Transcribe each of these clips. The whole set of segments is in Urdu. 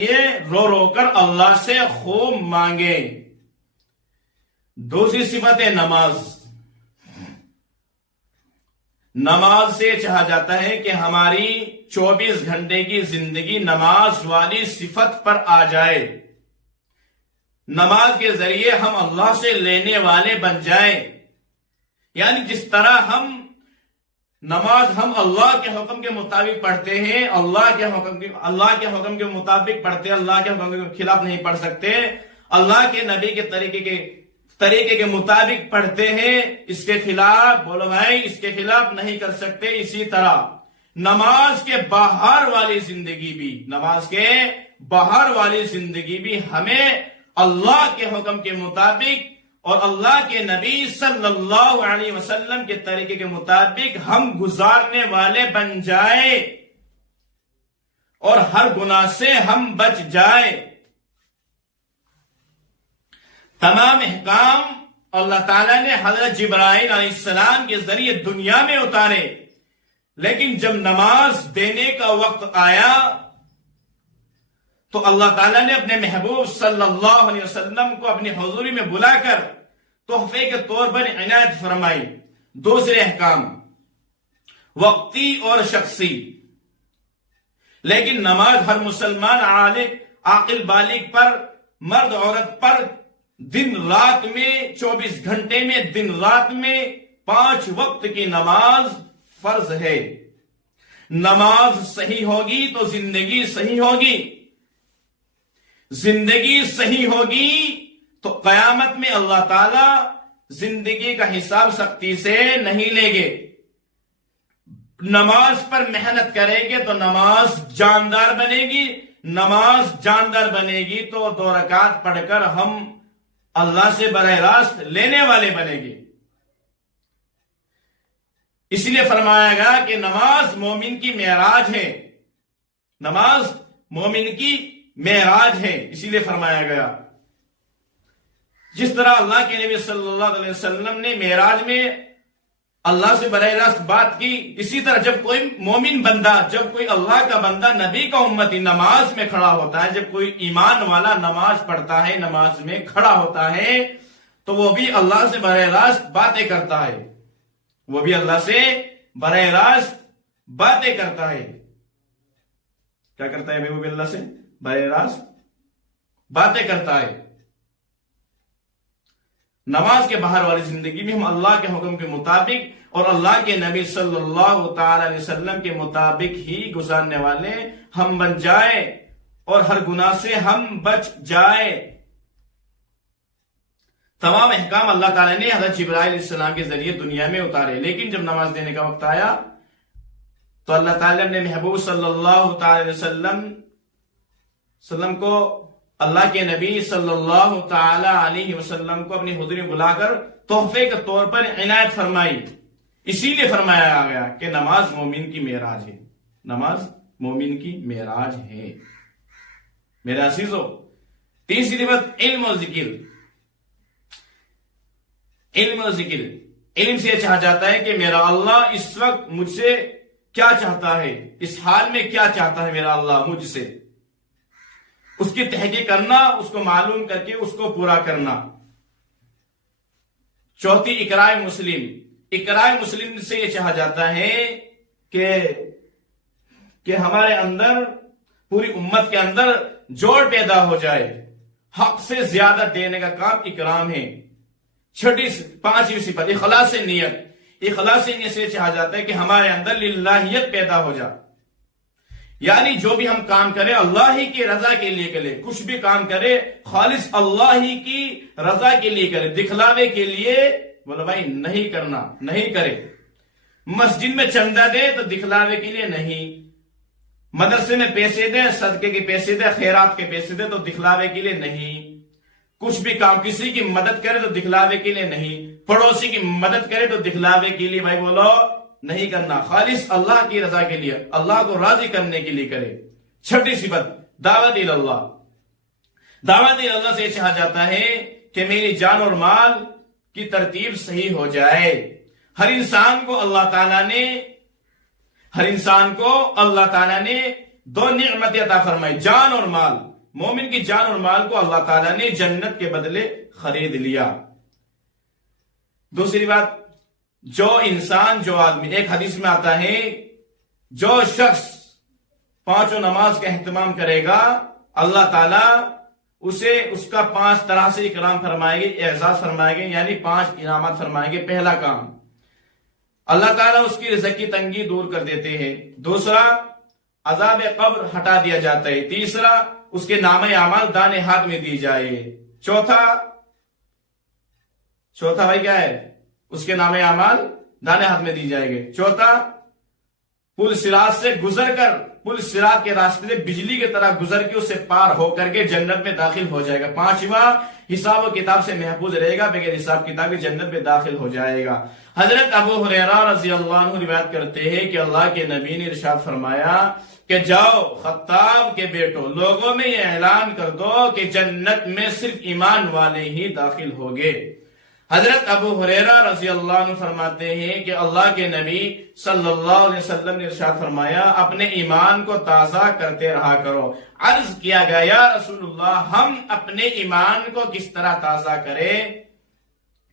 رو رو کر اللہ سے خوب مانگے۔ دوسری صفت ہے نماز۔ نماز سے چاہا جاتا ہے کہ ہماری 24 گھنٹے کی زندگی نماز والی صفت پر آ جائے۔ نماز کے ذریعے ہم اللہ سے لینے والے بن جائیں، یعنی جس طرح ہم نماز ہم اللہ کے حکم کے مطابق پڑھتے ہیں، اللہ کے حکم کے مطابق پڑھتے ہیں، اللہ کے حکم کے خلاف نہیں پڑھ سکتے، اللہ کے نبی کے طریقے کے مطابق پڑھتے ہیں، اس کے خلاف بولو بھائی اس کے خلاف نہیں کر سکتے۔ اسی طرح نماز کے باہر والی زندگی بھی ہمیں اللہ کے حکم کے مطابق اور اللہ کے نبی صلی اللہ علیہ وسلم کے طریقے کے مطابق ہم گزارنے والے بن جائے اور ہر گناہ سے ہم بچ جائے۔ تمام احکام اللہ تعالیٰ نے حضرت جبرائیل علیہ السلام کے ذریعے دنیا میں اتارے، لیکن جب نماز دینے کا وقت آیا تو اللہ تعالیٰ نے اپنے محبوب صلی اللہ علیہ وسلم کو اپنی حضوری میں بلا کر تحفے کے طور پر عنایت فرمائی۔ دوسرے احکام وقتی اور شخصی، لیکن نماز ہر مسلمان عاقل بالغ پر، مرد عورت پر دن رات میں 24 گھنٹے میں دن رات میں 5 وقت کی نماز فرض ہے۔ نماز صحیح ہوگی تو زندگی صحیح ہوگی، زندگی صحیح ہوگی تو قیامت میں اللہ تعالی زندگی کا حساب سختی سے نہیں لے گے۔ نماز پر محنت کریں گے تو نماز جاندار بنے گی، نماز جاندار بنے گی تو 2 رکعت پڑھ کر ہم اللہ سے براہ راست لینے والے بنے گے۔ اس لیے فرمایا گیا کہ نماز مومن کی معراج ہے، نماز مومن کی معراج ہے، اسی لیے فرمایا گیا۔ جس طرح اللہ کے نبی صلی اللہ علیہ وسلم نے معراج میں اللہ سے براہ راست بات کی، اسی طرح جب کوئی مومن بندہ، جب کوئی اللہ کا بندہ نبی کا امتی نماز میں کھڑا ہوتا ہے، جب کوئی ایمان والا نماز پڑھتا ہے، نماز میں کھڑا ہوتا ہے، تو وہ بھی اللہ سے براہ راست باتیں کرتا ہے، وہ بھی اللہ سے براہ راست باتیں کرتا ہے۔ کیا کرتا ہے وہ بھی اللہ سے براہ راست باتیں کرتا ہے۔ نماز کے باہر والی زندگی میں ہم اللہ کے حکم کے مطابق اور اللہ کے نبی صلی اللہ تعالی علیہ وسلم کے مطابق ہی گزارنے والے ہم بن جائے اور ہر گناہ سے ہم بچ جائے۔ تمام احکام اللہ تعالیٰ نے حضرت جبرائیل علیہ السلام کے ذریعے دنیا میں اتارے، لیکن جب نماز دینے کا وقت آیا تو اللہ تعالیٰ نے محبوب صلی اللہ تعالی علیہ وسلم کو، اللہ کے نبی صلی اللہ تعالی علیہ وسلم کو اپنی حضوری میں بلا کر تحفے کے طور پر عنایت فرمائی۔ اسی لیے فرمایا گیا کہ نماز مومن کی معراج ہے، نماز مومن کی معراج ہے۔ میرے عزیزو، تیسری بات علم و ذکر۔ علم و ذکر، علم سے چاہا جاتا ہے کہ میرا اللہ اس وقت مجھ سے کیا چاہتا ہے، اس حال میں کیا چاہتا ہے میرا اللہ مجھ سے، اس کی تحقیق کرنا، اس کو معلوم کر کے اس کو پورا کرنا۔ چوتھی اقراء مسلم۔ اقراء مسلم سے یہ چاہا جاتا ہے کہ ہمارے اندر، پوری امت کے اندر جوڑ پیدا ہو جائے، حق سے زیادہ دینے کا کام اکرام ہے۔ پانچویں صفت اخلاص نیت۔ اخلاص نیت سے چاہا جاتا ہے کہ ہمارے اندر للہیت پیدا ہو جائے، یعنی جو بھی ہم کام کریں اللہ ہی کی رضا کے لیے کرے، کچھ بھی کام کرے خالص اللہ ہی کی رضا کے لیے کرے، دکھلاوے کے لیے بولو بھائی نہیں کرنا، نہیں کرے۔ مسجد میں چندہ دے تو دکھلاوے کے لیے نہیں، مدرسے میں پیسے دے، صدقے کے پیسے دے، خیرات کے پیسے دے تو دکھلاوے کے لیے نہیں۔ کچھ بھی کام، کسی کی مدد کرے تو دکھلاوے کے لیے نہیں، پڑوسی کی مدد کرے تو دکھلاوے کے لیے بھائی بولو نہیں کرنا، خالص اللہ کی رضا کے لیے، اللہ کو راضی کرنے کے لیے کرے۔ چھٹی صفت دعوت اللہ۔ دعوت اللہ سے چاہا جاتا ہے کہ میری جان اور مال کی ترتیب صحیح ہو جائے۔ ہر انسان کو اللہ تعالیٰ نے 2 نعمتیں عطا فرمائی، جان اور مال۔ مومن کی جان اور مال کو اللہ تعالیٰ نے جنت کے بدلے خرید لیا۔ دوسری بات، جو انسان، جو آدمی، ایک حدیث میں آتا ہے جو شخص پانچوں نماز کا اہتمام کرے گا اللہ تعالیٰ اسے اس کا 5 طرح سے اکرام فرمائے گے، اعزاز فرمائے گے، یعنی 5 انعامات فرمائیں گے۔ پہلا کام، اللہ تعالیٰ اس کی رزق کی تنگی دور کر دیتے ہیں۔ دوسرا، عذاب قبر ہٹا دیا جاتا ہے۔ تیسرا، اس کے نامہ اعمال دائیں ہاتھ میں دی جائے۔ چوتھا بھائی کیا ہے؟ اس کے نامہ اعمال دائیں ہاتھ میں دی جائے گے۔ چوتھا، پل صراط سے گزر کر، پل صراط کے راستے سے بجلی کی طرح گزر کے اسے پار ہو کر کے جنت میں داخل ہو جائے گا۔ پانچواں، حساب و کتاب سے محفوظ رہے گا، بغیر حساب کتاب کی جنت میں داخل ہو جائے گا۔ حضرت ابو ہریرہ رضی اللہ عنہ روایت کرتے ہیں کہ اللہ کے نبی نے ارشاد فرمایا کہ جاؤ خطاب کے بیٹو، لوگوں میں یہ اعلان کر دو کہ جنت میں صرف ایمان والے ہی داخل ہوگے۔ حضرت ابو ہریرہ رضی اللہ عنہ فرماتے ہیں کہ اللہ کے نبی صلی اللہ علیہ وسلم نے ارشاد فرمایا اپنے ایمان کو تازہ کرتے رہا کرو۔ عرض کیا گیا یا رسول اللہ ہم اپنے ایمان کو کس طرح تازہ کریں؟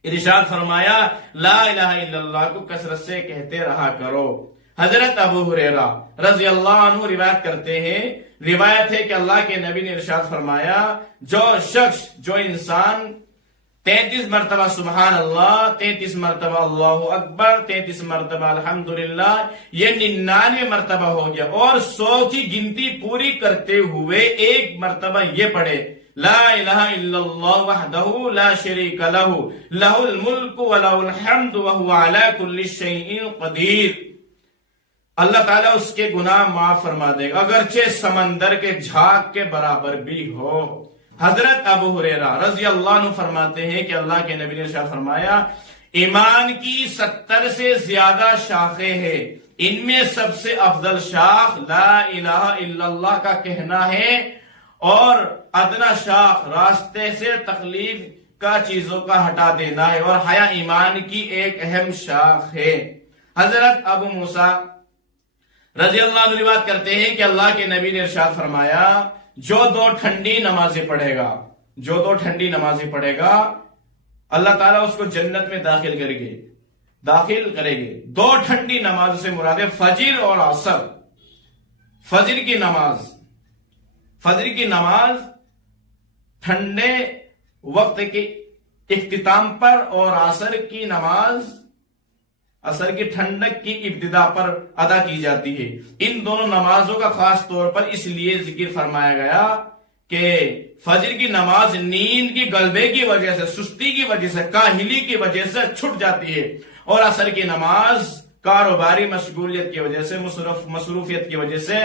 ارشاد فرمایا لا الہ الا اللہ کو کثرت سے کہتے رہا کرو۔ حضرت ابو ہریرہ رضی اللہ عنہ روایت کرتے ہیں، روایت ہے کہ اللہ کے نبی نے ارشاد فرمایا جو شخص، جو انسان 33 مرتبہ سبحان اللہ، 33 مرتبہ اللہ اکبر، 33 مرتبہ الحمدللہ، یہ 99 مرتبہ ہو گیا، اور 100 کی گنتی پوری کرتے ہوئے ایک مرتبہ یہ پڑھے لا الہ الا اللہ وحدہ لا شریک لہ لہ الملک ولہ الحمد وہو علی کل شیء قدیر، اللہ تعالیٰ اس کے گناہ معاف فرما دے گا اگرچہ سمندر کے جھاگ کے برابر بھی ہو۔ حضرت ابو ہریرہ رضی اللہ عنہ فرماتے ہیں کہ اللہ کے نبی نے ارشاد فرمایا ایمان کی 70 سے زیادہ شاخیں ہیں، ان میں سب سے افضل شاخ لا الہ الا اللہ کا کہنا ہے، اور ادنا شاخ راستے سے تکلیف کا چیزوں کا ہٹا دینا ہے، اور حیا ایمان کی ایک اہم شاخ ہے۔ حضرت ابو موسیٰ رضی اللہ عنہ روایت کرتے ہیں کہ اللہ کے نبی نے ارشاد فرمایا جو 2 ٹھنڈی نمازیں پڑھے گا، جو 2 ٹھنڈی نمازیں پڑھے گا اللہ تعالیٰ اس کو جنت میں داخل کرے گے۔ 2 ٹھنڈی نماز سے مراد ہے فجر اور عصر۔ فجر کی نماز ٹھنڈے وقت کے اختتام پر، اور عصر کی نماز عصر کی ٹھنڈک کی ابتدا پر ادا کی جاتی ہے۔ ان دونوں نمازوں کا خاص طور پر اس لیے ذکر فرمایا گیا کہ فجر کی نماز نیند کی غلبے کی وجہ سے، سستی کی وجہ سے، کاہلی کی وجہ سے چھٹ جاتی ہے، اور عصر کی نماز کاروباری مشغولیت کی وجہ سے، مصروفیت کی وجہ سے